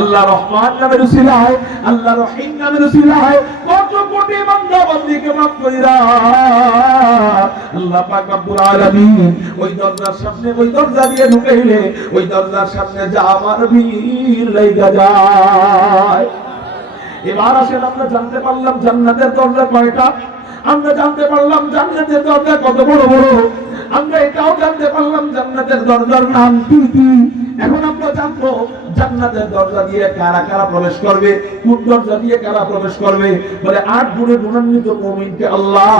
আল্লাহ রহমান নামের উসিলায়, আল্লাহ রহিম নামের উসিলায় কত কোটি বান্দা বান্দীকে মাফ কইরা আল্লাহ পাক রব্বুল আলামিন ওই দরজার সামনে, ওই দরজা দিয়ে ঢুকাইলে ওই দরজার সামনে যা আমার ভিড় লাগা যায়। এবার আসেন আমরা জানতে পারলাম জান্নাতের দরজা কয়টা, আমরা জানতে পারলাম জান্নাতের দরজা কত বড় বড়, আমরা এটাও জানতে পারলাম জান্নাতের দরজার নাম কি কি। এখন আমরা জানবো জান্নাতের দরজা দিয়ে কারা কারা প্রবেশ করবে, কোন দরজা দিয়ে কারা প্রবেশ করবে। বলে 8 গুণে গুণান্বিত মুমিনকে আল্লাহ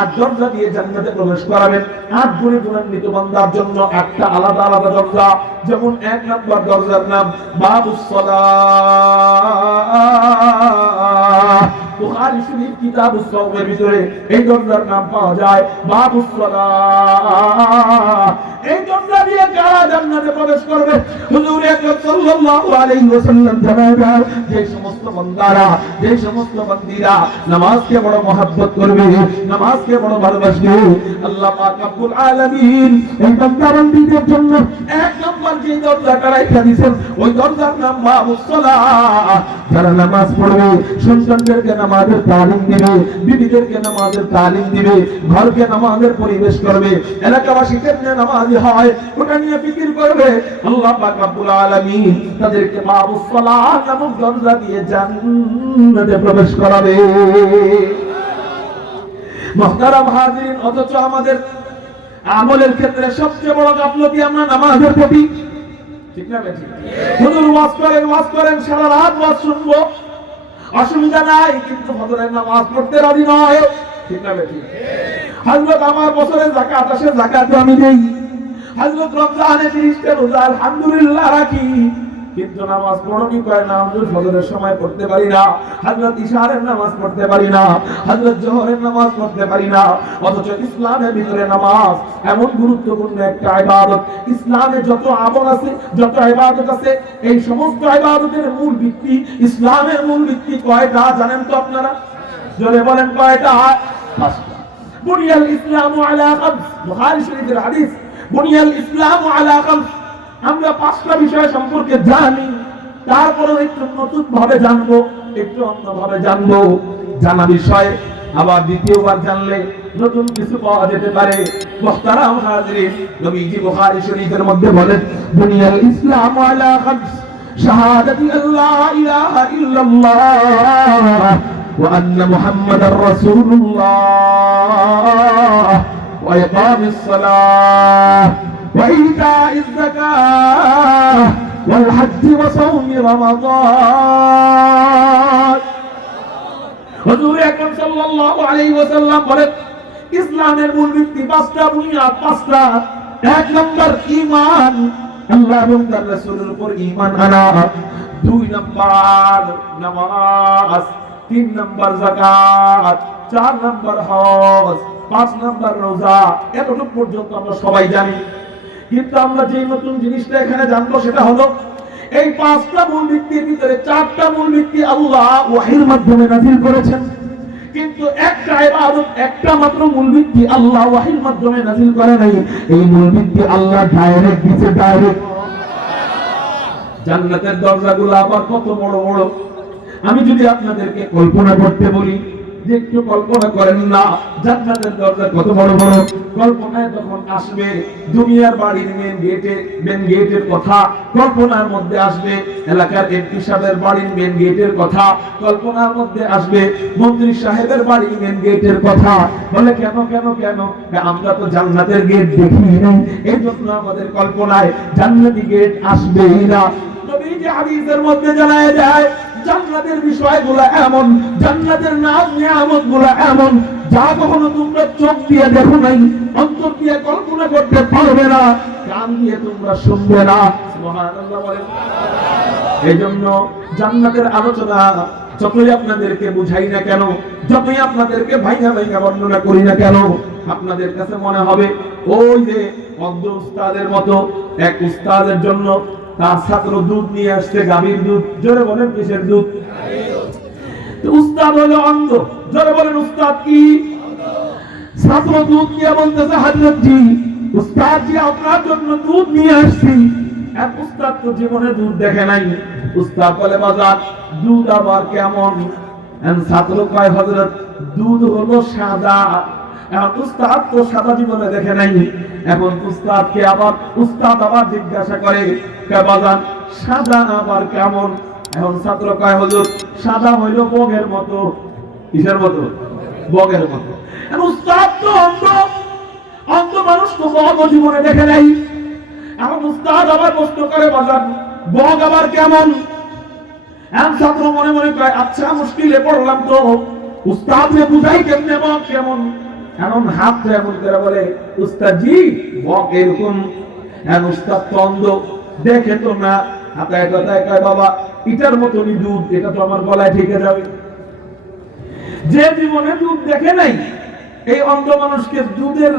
8 দরজা দিয়ে জান্নাতে প্রবেশ করাবেন। 8 গুণে গুণান্বিত বান্দার জন্য 8টা আলাদা আলাদা দরজা। যেমন 1 নম্বর দরজার নাম বাবুস সালাহ, বুখারী শরীফ কিতাবুস সাওমের ভিতরে এই দরজার নাম পাওয়া যায় বাবুস সালাহ। এই দরজা দিয়ে কারা জান্নাতে প্রবেশ করবে? হুজুর আকরাম সাল্লাল্লাহু আলাইহি ওয়াসাল্লাম জানান, যে সমস্ত বান্দারা, যে সমস্ত বান্দীরা নামাজকে বড় মহব্বত করবে, নামাজকে বড় ভালোবাসবে, আল্লাহ পাক রব্বুল আলামিন এই বান্দা বান্দীদের জন্য 1 নম্বর যে দরজাটা রাখা দিয়েছেন ওই দরজার নাম বাবুস সালাহ। যারা নামাজ পড়বে, সন্তানদেরকে নামাজের তালিম দিবে, বিবিদেরকে নামাজের তালিম দিবে, ঘরকে নামাজের পরিবেশ করবে, এলাকাবাসীকে নিয়ে নামাজি হয় ওটা নিয়ে ফিকির করবে, আল্লাহ পাক রব্বুল আলামিন তাদেরকে বাবুস সালাহ নামক দরজা দিয়ে জান্নাতে প্রবেশ করাবে। মুহতারাম হাজিরিন, অথচ আমাদের আমলের ক্ষেত্রে সবচেয়ে বড় গাফলতি আমরা নামাজের প্রতি। ঠিক না বেঠি? হুজুর ওয়াজ করেন সারা রাত ওয়াজ শুনবো, অসুবিধা নাই, কিন্তু ফজরের নামাজ পড়তে রাজি নয়। ঠিক না বেঠি? হযরত আমার বছরের যাকাত আসে, যাকাত আমি দেই। হযরত রমজানে 30টা রোজা আলহামদুলিল্লাহ রাখি, কিন্তু নামাজ পড়নি কয় না হুজুর ফজরের সময় পড়তে পারি না, হযরত ইশারের নামাজ পড়তে পারি না, হযরত জোহরের নামাজ পড়তে পারি না। অথচ ইসলামের ভিতরে নামাজ এমন গুরুত্বপূর্ণ একটা ইবাদত। ইসলামে যত আমল আছে, যত ইবাদত আছে, এই সমস্ত ইবাদতের মূল ভিত্তি, ইসলামের মূল ভিত্তি কয়টা জানেন তো আপনারা? জোরে বলেন কয়টা? 5টা। বুনিয়াল ইসলামু আলা খামস, বুখারী শরীফের হাদিস, বুনিয়াল ইসলামু আলা খামস। আমরা 5টা বিষয় সম্পর্কে জানি, তারপরে একটু নতুন ভাবে জানবো, একটু অন্যভাবে জানবো। জানা বিষয় আবার দ্বিতীয়বার জানলে নতুন কিছু পাওয়া যেতে পারে। মুহতারাম হাজিরিন, নবীজি বুখারী শরীফের মধ্যে বলেন বুনিয়াল ইসলামু আলা খামস, শাহাদাতি আল্লা ইলাহা ইল্লাল্লাহ ওয়া আন্না মুহাম্মাদার রাসূলুল্লাহ ওয়া ইকামিস সালাহ وإيتاء الزكاة والحج وصوم رمضان। হুজুর আকরাম সাল্লাল্লাহু আলাইহি ওয়াসাল্লাম বলেন ইসলামের মূল ভিত্তি 5টা, বুনিয়াদ 5টা। 1 নম্বর ঈমান, আল্লাহ এবং তার রাসূলের উপর ঈমান আনা। 2 নম্বর নামাজ, 3 নম্বর যাকাত, 4 নম্বর হজ, 5 নম্বর রোজা। এতটুকু পর্যন্ত আমরা সবাই জানি, কিন্তু আমরা যে নতুন জিনিসটা এখানে জানবো সেটা হলো এই 5টা মূল ভিত্তির ভিতরে 4টা মূল ভিত্তি আল্লাহ ওয়াহির মাধ্যমে নাযিল করেছেন, কিন্তু একটা ইবাদত, একটা মাত্র মূল ভিত্তি আল্লাহ ওয়াহির মাধ্যমে নাযিল করে নাই। এই মূল ভিত্তি আল্লাহ ডাইরেক্ট দিয়েছে, ডাইরেক্ট। জান্নাতের দরজাগুলো আবার কত বড় বড়, আমি যদি আপনাদেরকে কল্পনা করতে বলি, যে একটু কল্পনা করেন না জান্নাতের দরজা কত বড় বড়। কল্পনায় তখন আসবে দুনিয়ার বাড়ির মেন গেটের কথা, কল্পনার মধ্যে আসবে এলাকার এমপি সাহেবের বাড়ির মেন গেটের কথা, কল্পনার মধ্যে আসবে মন্ত্রী সাহেবের বাড়ির মেন গেটের কথা। বলে কেন কেন কেন? আমরা তো জান্নাতের গেট দেখি না, এই জন্য আমাদের কল্পনায় জান্নাতি গেট আসবেই না। নবীজি হাদিসের মধ্যে জানায় যায় জান্নাতের বিষয়গুলো এমন, জান্নাতের নাম নিয়ামতগুলো এমন যা কখনো তোমরা চোখ দিয়ে দেখো নাই, অন্তর দিয়ে কল্পনা করতে পারবে না, কান দিয়ে তোমরা শুনবে না। সুবহানাল্লাহ বলেন। এইজন্য জান্নাতের আলোচনা যতই আপনাদেরকে বুঝাই না কেন, যতই আপনাদেরকে ভাইঙ্গা ভাইঙ্গা বর্ণনা করি না কেন, আপনাদের কাছে মনে হবে ওই যে অন্ধ উস্তাদের মতো এক উস্তাদের জন্য তার ছাত্র দুধ নিয়ে আসছে, গাভীর দুধ। জোরে বলেন কিসের দুধ? উস্তাদ হলো অন্ধ। জোরে বলেন উস্তাদ কি? ছাত্র দুধ নিয়ে বলতেছে হযরত জি, উস্তাদ জি আপনার জন্য দুধ নিয়ে আসছি। এক উস্তাদ তো জীবনে দুধ দেখে নাই। উস্তাদ বলে বাজার দুধ আবার কেমন? ছাত্র কয় হযরত দুধ হলো সাদা। এখন উস্তাদ তো সাদা জীবনে দেখে নাই। এখন উস্তাদ আবার জিজ্ঞাসা করে বাজার সাদা আবার কেমন? এখন ছাত্র কয় হুজুর সাদা হইল বগের মতো। কিসের মতো? বগের মতো। এখন উস্তাদ তো অন্ধ মানুষ তো বগ জীবনে দেখে নাই। এখন উস্তাদ আবার প্রশ্ন করে বাজার বগ আবার কেমন? এখন ছাত্র মনে মনে কয় আচ্ছা মুশকিলে পড়লাম তো, উস্তাদ রে বুঝাই কেমনে বগ কেমন? এখন হাত এমন করে বলে উস্তাদ জি বগ এরকম। এখন উস্তাদ তো অন্ধ দেখে তো না, হাতায় কথায় কয় বাবা এটার মতনই দুধ, এটা তো আমার গলায় ঠেকে যাবে। যে জীবনে দুধ দেখে নাই এই অন্ধ মানুষকে দুধের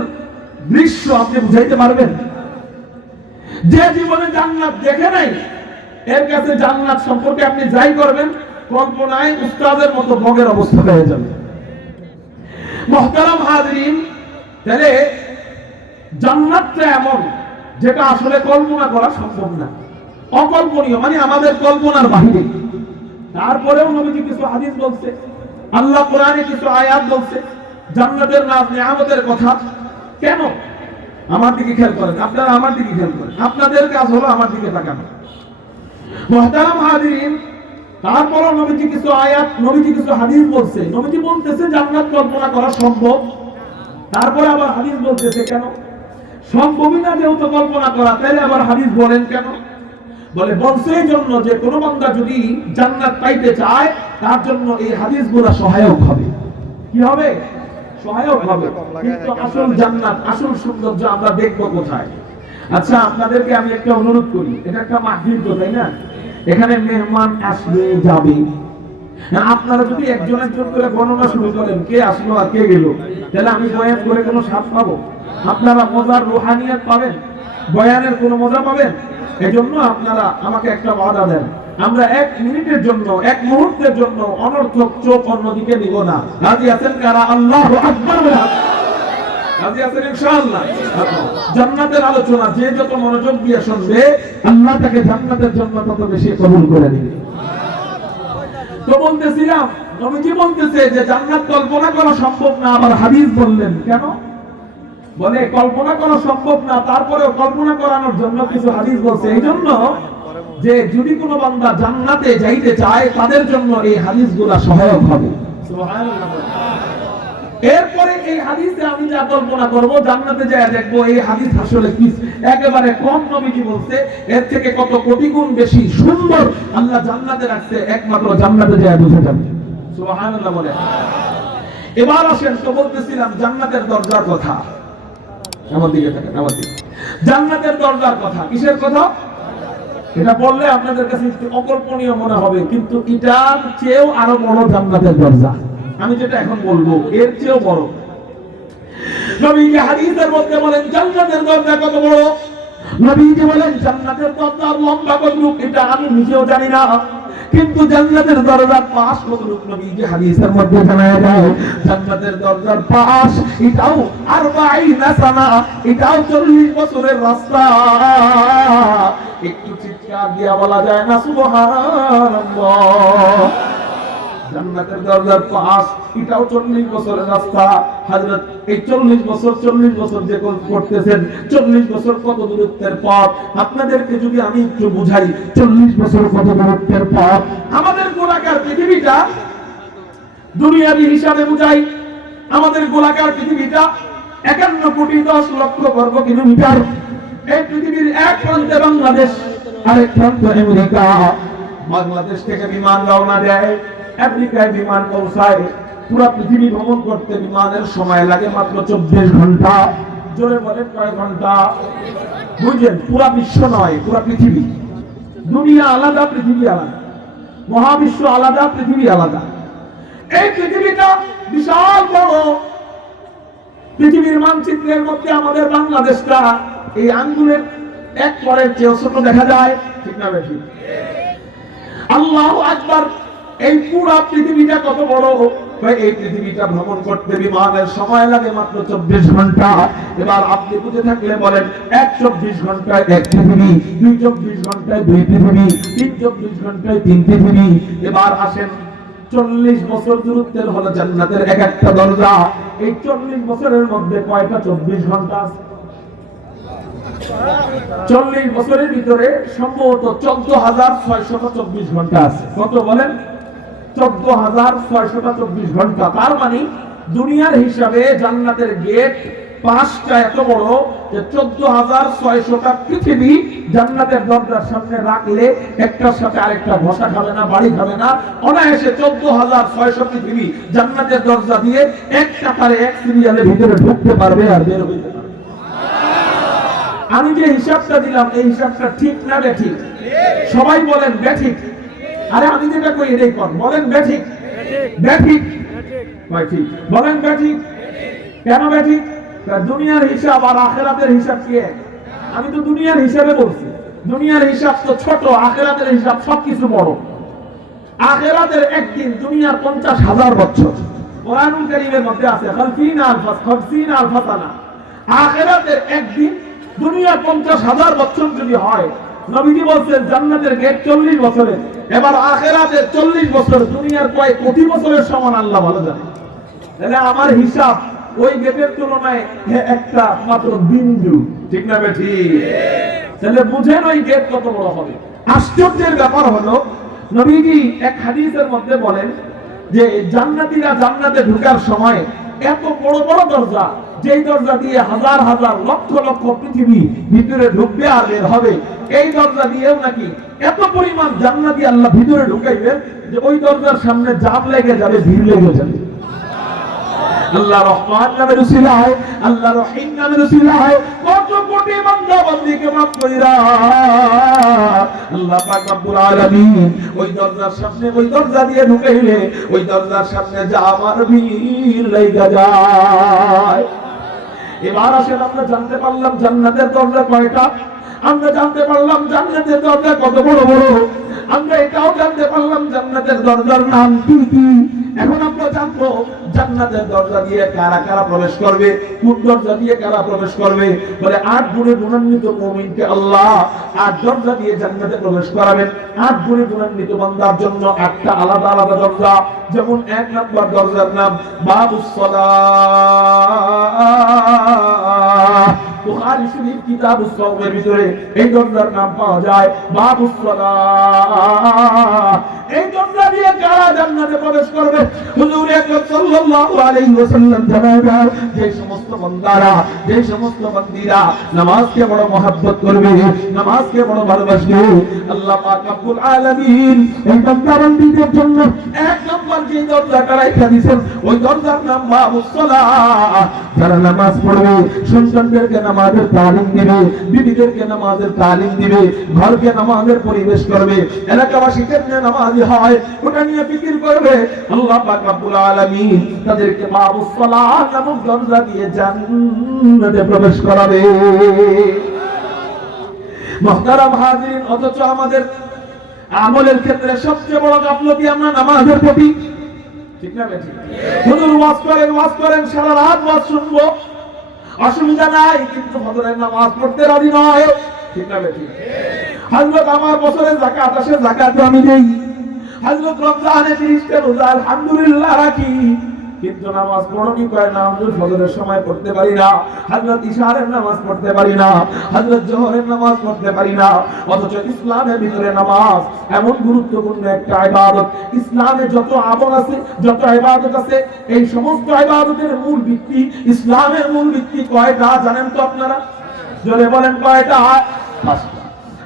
দৃশ্য আপনি বুঝাইতে পারবেন? যে জীবনে জান্নাত দেখে নাই এর কাছে জান্নাত সম্পর্কে আপনি যাই করবেন কল্পনায় উস্তাদের মতো বগের অবস্থা হয়ে যাবে। মুহতারাম হাজিরিন, তাহলে জান্নাতটা এমন যেটা আসলে কল্পনা করা সম্ভব না, অকল্পনীয়, মানে আমাদের কল্পনার বাহিরে। তারপরেও নবীজি কিছু হাদিস বলছে, আল্লাহ কোরআনে কিছু আয়াত বলছে জান্নাতের নিয়ামতের কথা। কেন? আমার দিকে খেয়াল করেন, আপনারা আমার দিকে খেয়াল করেন, আপনাদের কাজ হলো আমার দিকে তাকানো। মুহতারাম হাজিরিন, তারপরও নবীজি কিছু আয়াত, নবীজি কিছু হাদিস বলছে। নবীজি বলতেছে জান্নাত কল্পনা করা সম্ভব, তারপরে আবার হাদিস বলতেছে কেন? সম্ভবই না যেহেতু কল্পনা করা, তাহলে আবার হাদিস বলেন কেন? বলছে এই জন্য যে কোন বান্দা যদি জান্নাত পাইতে চায় তার জন্য এই হাদিসগুলো সহায়ক হবে। কি হবে? সহায়ক হবে। কিন্তু আসল জান্নাত, আসল সৌন্দর্য আমরা দেখবো কোথায়? আচ্ছা আপনাদেরকে আমি একটা অনুরোধ করি, এটা একটা মাহফিল তো, তাই না? এখানে মেহমান আসবে যাবে, আপনারা যদি একজন একজন করে গণনা শুরু করেন কে আসলো আর কে গেল, তাহলে আমি বয়ান করে কোনো স্বাদ পাবো? আপনারা মজার রুহানিয়াত পাবেন? বয়ানের কোনো মজা পাবেন? এজন্য আপনারা আমাকে একটা ওয়াদা দেন, আমরা 1 মিনিটের জন্য, 1 মুহূর্তের জন্য অনর্থক চোখ অন্যদিকে নিব না। রাজি আছেন কারা? আল্লাহু আকবার বলে রাজি আছেন ইনশাআল্লাহ? জান্নাতের আলোচনা যে যত মনোযোগ দিয়ে শুনবে আল্লাহ তাকে জান্নাতের জন্য তত বেশি কবুল করে নেবে। তো বলতেছিলাম নবীজি বলতেছে যে জান্নাত কল্পনা করা সম্ভব না, আবার হাদিস বললেন কেন? বলে কল্পনা করা সম্ভব না, তারপরেও কল্পনা করানোর জন্য কিছু হাদিস বলছে। এই জন্য যে যদি কোনো বান্দা জান্নাতে যাইতে চায় তাদের জন্য এই হাদিসগুলো সহায়ক হবে। সুবহানাল্লাহ। এরপরে এই হাদিসে আমি যা কল্পনা করব জান্নাতে যায় দেখবো এই হাদিস আসলে কি একেবারে কম নবীজি বলছে, এর থেকে কত কোটি গুণ বেশি সুন্দর আল্লাহ জান্নাতে রাখছে, একমাত্র জান্নাতে যায় বুঝে যাবে। সুবহানাল্লাহ বলে। এবার আসেন, তো বলতেছিলাম জান্নাতের দরজার কথা। আমার দিকে তাকান, আমার দিকে। জান্নাতের দরজার কথা, কিসের কথা? এটা বললে আপনাদের কাছে একটু অকল্পনীয় মনে হবে, কিন্তু এটার চেয়েও আরো বড় জান্নাতের দরজা। আমি যেটা এখন বলবো এর চেয়েও বড়। নবীজি হাদিসের মধ্যে বলেন জান্নাতের দরজা কত বড়। নবীজি বলেন জান্নাতের দরজার লম্বা কতটুক এটা আমি নিজেও জানি না, কিন্তু জান্নাতের দরজার পাশ কতটুক নবীজি হাদিসের মধ্যে জানায় দেয়। জান্নাতের দরজার পাশ এটাও 40 সানা, এটাও 40 বছরের রাস্তা। একটু চিৎকার দিয়ে বলা যায় না সুবহানাল্লাহ? জান্নাতের দরজার পাশ এটাও 40 বছরের রাস্তা। হযরত এই 40 বছর যে করতেছেন, 40 বছর কত দূরত্বের পথ আপনাদেরকে যদি আমি একটু বুঝাই, 40 বছর কত দূরত্বের পথ। আমাদের গোলাকার পৃথিবীটা দুনিয়াবি হিসাবে বুঝাই, আমাদের গোলাকার পৃথিবীটা 51 কোটি 10 লক্ষ বর্গ কিলোমিটার। এই পৃথিবীর এক প্রান্তে বাংলাদেশ, আরেক প্রান্তে আমেরিকা। বাংলাদেশ থেকে বিমান রওনা দেয়, আমেরিকায় বিমান পৌঁছায়। পুরো পৃথিবী ভ্রমণ করতে বিমানের সময় লাগে মাত্র 24 ঘন্টা। জোরে বলেন কয় ঘন্টা? বুঝলেন? পুরো বিশ্ব নয়, পুরো পৃথিবী। দুনিয়া আলাদা, পৃথিবী আলাদা, মহাবিশ্ব আলাদা, পৃথিবী আলাদা। এই পৃথিবীটা বিশাল বড়। পৃথিবীর মানচিত্রের মধ্যে আমাদের বাংলাদেশটা এই আঙ্গুলের এক পরের চেয়েও ছোট দেখা যায়, ঠিক না বেশি? আল্লাহু আকবার। এই পুরো পৃথিবীটা কত বড়, এই পৃথিবীটা ভ্রমণ করতে বিমানের সময় লাগে মাত্র 24 ঘন্টা। এবার আপনি বুঝে থাকলে বলেন, 24 ঘন্টায় এক পৃথিবী, 24 ঘন্টায় দুই পৃথিবী, 24 ঘন্টায় তিন পৃথিবী। এবার আসেন, 40 বছর দূরত্বের হলো জান্নাতের এক একটা দরজা। এই 40 বছরের মধ্যে কয়টা 24 ঘন্টা আছে? 40 বছরের ভিতরে সম্ভবত 14,624 ঘন্টা আছে। কত বলেন? 14,624 ঘন্টা। তার মানে দুনিয়ার হিসাবে জান্নাতের গেট 5টা এত বড় যে 14,600টা পৃথিবী জান্নাতের দরজার সামনে রাখলে একটার সাথে আরেকটা ঘষা খাবে না, বাড়ি খাবে না। অনায়াসে 14,600 পৃথিবী জান্নাতের দরজা দিয়ে এক কাতারে এক সিরিয়ালের ভিতরে ঢুকতে পারবে আর বের হইতে পারবে। আমি যে হিসাবটা দিলাম এই হিসাবটা ঠিক না বেঠিক? সবাই বলেন বেঠিক। আরে আমি যেটা কই এটাই কর, বলেন বেঠিক। বেঠিক ভাই, ঠিক বলেন বেঠিক। কেন বেঠিক? দুনিয়ার হিসাব আর আখিরাতের হিসাব কি এক? আমি তো দুনিয়ার হিসাবে বলছি। দুনিয়ার হিসাব তো ছোট, আখিরাতের হিসাব সবকিছু বড়। আখিরাতের একদিন দুনিয়ার 50,000 বছর। কোরআনুল কারীমের মধ্যে আছে খালফিনা আলফা সানা। আখিরাতের একদিন দুনিয়ার 50,000 বছর যদি হয়, নবীজি বলছেন জান্নাতের গেট 40 বছরের। এবার আখিরাতের 40 বছর দুনিয়ার কয় কোটি বছরের সমান আল্লাহ ভালো জানে। তাহলে আমার হিসাব ওই গেটের তুলনায় একটা মাত্র বিন্দু, ঠিক না বেঠি? তাহলে বুঝেন ওই গেট কত বড় হবে। আশ্চর্যের ব্যাপার হলো, নবীজি এক হাদিসের মধ্যে বলেন যে জান্নাতীরা জান্নাতে ঢোকার সময় এত বড় বড় দরজা, যেই দরজা দিয়ে হাজার হাজার লক্ষ লক্ষ পৃথিবী ভিতরে ঢুকবে আর বের হবে, এই দরজা দিয়েও নাকি এত পরিমাণ জান্নাতি আল্লাহ ভিতরে ঢুকাইবেন যে ওই দরজার সামনে জাম লেগে যাবে, ভিড় লেগে যাবে। আল্লাহ রহমান নামের উসিলায়, আল্লাহ রহিম নামের উসিলায় কত কোটি বান্দা বান্দীকে মাফ কইরা আল্লাহ পাক রব্বুল আলামিন ওই দরজার সামনে, ওই দরজা দিয়ে ঢুকাইলে ওই দরজার সামনে যা আমার ভিড় লেগে যায়। এবার আসেন, আমরা জানতে পারলাম জান্নাতের দরজা কয়টা। আমরা জানতে পারলাম জান্নাতের দরজা কত বড় বড়। আমরা এটাও জানতে পারলাম জান্নাতের দরজার নাম কি কি। এখন আমরা জানবো জান্নাতের দরজা দিয়ে কারা কারা প্রবেশ করবে, কোন দরজা দিয়ে কারা প্রবেশ করবে। বলে 8 গুণে গুণান্বিত মুমিনকে আল্লাহ 8 দরজা দিয়ে জান্নাতে প্রবেশ করাবেন। 8 গুণে গুণান্বিত বান্দার জন্য 8টা আলাদা আলাদা দরজা। যেমন 1 নম্বর দরজার নাম বাবুস সালাহ। বুখারী শরীফ কিতাবুস সাওমের ভিতরে এই দরজার নাম পাওয়া যায় বাবুস সালাহ। এই দরজা দিয়ে কারা জান্নাতে প্রবেশ করবে? হুজুর আকরাম সাল্লাল্লাহু আলাইহি ওয়াসাল্লাম জানান, যে সমস্ত বান্দারা, যে সমস্ত বান্দীরা নামাজকে বড় মহব্বত করবে, নামাজকে বড় ভালোবাসবে, আল্লাহ পাক রব্বুল আলামিন এই বান্দা বান্দীদের জন্য 1 নম্বর যে দরজাটা রাখা দিয়েছেন ওই দরজার নাম বাবুস সালাহ। যারা নামাজ পড়বে, সন্তানদেরকে নামাজের তালিম দিবে, বিবিদেরকে নামাজের তালিম দিবে, ঘরকে নামাজের পরিবেশ করবে, এলাকাবাসী কেমনে নামাজি হয় ওটা নিয়ে ফিকির করবে, আল্লাহ পাক রব্বুল আলামিন তাদেরকে বাবুস সালাহ নামক দরজা দিয়ে জান্নাতে প্রবেশ করাবে। মুহতারাম হাজিরিন, অথচ আমাদের আমলের ক্ষেত্রে সবচেয়ে বড় গাফলতি আমরা নামাজের প্রতি, ঠিক না বেঠিক? হুজুর ওয়াজ করেন সারা রাত ওয়াজ শুনবো, অসুবিধা নাই, কিন্তু ফজরের নামাজ পড়তে রাজি নয়, ঠিক না বেঠিক? হযরত আমার বছরে যাকাত আসে, যাকাত আমি দেই। হযরত রমজানে 30টা রোজা আলহামদুলিল্লাহ রাখি, কিন্তু নামাজ পড়নি কয় না হুজুর ফজরের সময় পড়তে পারি না, হযরত ইশারের নামাজ পড়তে পারি না, হযরত জোহরের নামাজ পড়তে পারি না। অথচ ইসলামের ভিতরে নামাজ এমন গুরুত্বপূর্ণ একটা ইবাদত। ইসলামে যত আমল আছে, যত ইবাদত আছে, এই সমস্ত ইবাদতের মূল ভিত্তি, ইসলামের মূল ভিত্তি কয়টা জানেন তো আপনারা? জোরে বলেন কয়টা? 5টা।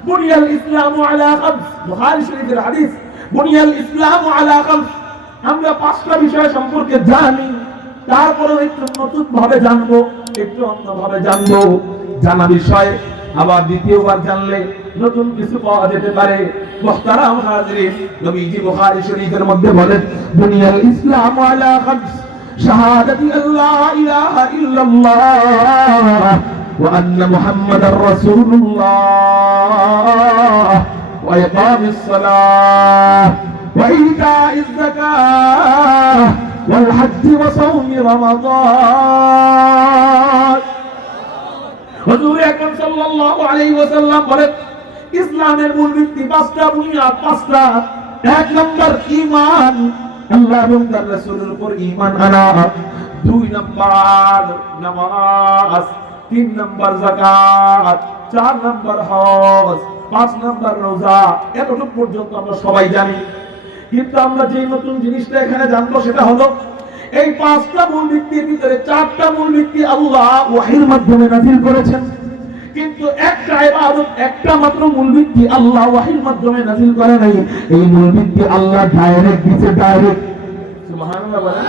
বুনিয়াল ইসলামু আলা খামস, বুখারী শরীফের হাদিস, বুনিয়াল ইসলামু আলা খামস। আমরা 5টা বিষয় সম্পর্কে জানি, তারপরেও একটু নতুন ভাবে জানবো, একটু অন্যভাবে জানবো। জানা বিষয় আবার দ্বিতীয়বার জানলে নতুন কিছু পাওয়া যেতে পারে। মুহতারাম হাজিরিন, নবীজি বুখারী শরীফের মধ্যে বলেন বুনিয়াল ইসলামু আলা খামস, শাহাদাতি আল্লা ইলাহা ইল্লাল্লাহ ওয়া আন্না মুহাম্মাদার রাসূলুল্লাহ ওয়া ইকামিস সালাহ وإيتاء الزكاة والحج وصوم رمضان হুজুর আকরাম সাল্লাল্লাহু আলাইহি ওয়াসাল্লাম বলেন ইসলামের মূল ভিত্তি পাঁচটা, বুনিয়াদ পাঁচটা। এক নম্বর ঈমান, আল্লাহ এবং তার রাসূলের উপর ঈমান আনা। দুই নম্বর নামাজ, তিন নম্বর যাকাত, চার নম্বর হজ, পাঁচ নম্বর রোজা। এতটুকু পর্যন্ত আমরা সবাই জানি, কিন্তু আমরা যে নতুন জিনিসটা এখানে জানবো সেটা হলো এই পাঁচটা মূল ভিত্তির ভিতরে চারটা মূল ভিত্তি আল্লাহ ওহীর মাধ্যমে নাযিল করেছেন, কিন্তু একটা ইবাদত, একটা মাত্র মূল ভিত্তি আল্লাহ ওহীর মাধ্যমে নাযিল করে নাই। এই মূল ভিত্তি আল্লাহ ডাইরেক্ট দিয়েছে, ডাইরেক্ট। সুবহানাল্লাহ বলেন।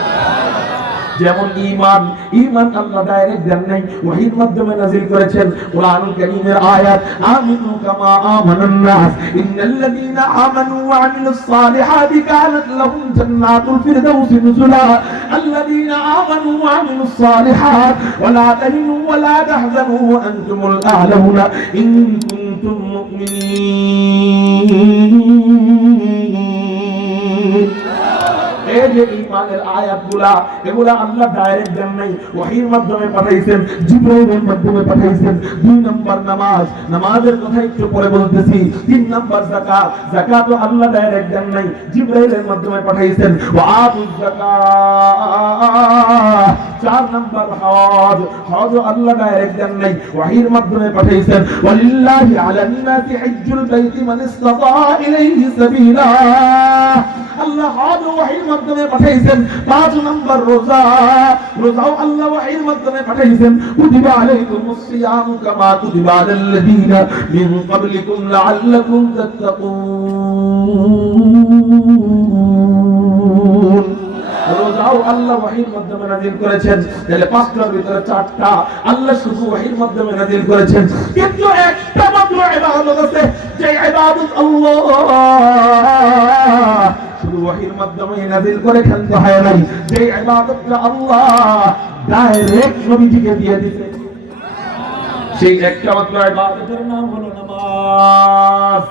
যেমন ঈমান, ঈমান আল্লাহ ডাইরেক্ট দেন নাই, ওহীর মাধ্যমে নাযিল করেছেন। কুরআনুল কারীমের আয়াত, আমিনু কামা আমানান নাস ইন্নাল্লাযীনা আমানু ওয়া আমিলুস সালিহাতি কানাত লাহুম জান্নাতুল ফিরদাউসি নুজুলা আল্লাযীনা আমানু ওয়া আমিলুস সালিহাত ওয়া লা তাহিনু ওয়া লা তাহজানু ওয়া আনতুমুল আ'লাউনা ইন কুনতুম মুমিনিন। এই যে ঈমানের আয়াতগুলা, এগুলা আল্লাহ ডাইরেক্ট দেন নাই, ওহীর মাধ্যমে পাঠাইছেন, জিবরাইলের মাধ্যমে পাঠাইছেন। দুই নম্বর নামাজ, নামাজের কথা একটু পরে বলতেছি। তিন নম্বর যাকাত, যাকাতও আল্লাহ ডাইরেক্ট দেন নাই, জিবরাইলের মাধ্যমে পাঠাইছেন। ওয়া আতুজ যাকাত। চার নম্বর হজ, হজও আল্লাহ ডাইরেক্ট দেন নাই, ওহীর মাধ্যমে পাঠাইছেন। ওয়ালিল্লাহি আলান নাসি হিজ্জুল বাইতি মান ইসতাতা ইলাইহি সাবিলা। আল্লাহ হজ ওহীর মাধ্যমে পাঠাইছেন। পাঁচ নম্বর রোজা, রোজাও আল্লাহ ওহীর মাধ্যমে পাঠাইছেন। কুতিবা আলাইকুমুস সিয়াম কামা কুতিবা আলাল্লাযীনা মিন ক্বাবলিকুম লাআল্লাকুম তাত্তাকুন। রোজাও আল্লাহ ওহীর মাধ্যমে নাযিল করেছেন। তাহলে পাঁচটার ভিতরে চারটা আল্লাহ শুধু ওহীর মাধ্যমে নাযিল করেছেন, কিন্তু একটা মাত্র ইবাদত আছে, যে ইবাদত আল্লাহ শুধু ওহীর মাধ্যমে নাযিল করে খেলতে হয় নাই, যে ইবাদতটা আল্লাহ ডাইরেক্ট নবীজিকে দিয়ে দিয়েছে, সেই একটা মাত্র ইবাদতের নাম হলো নামাজ।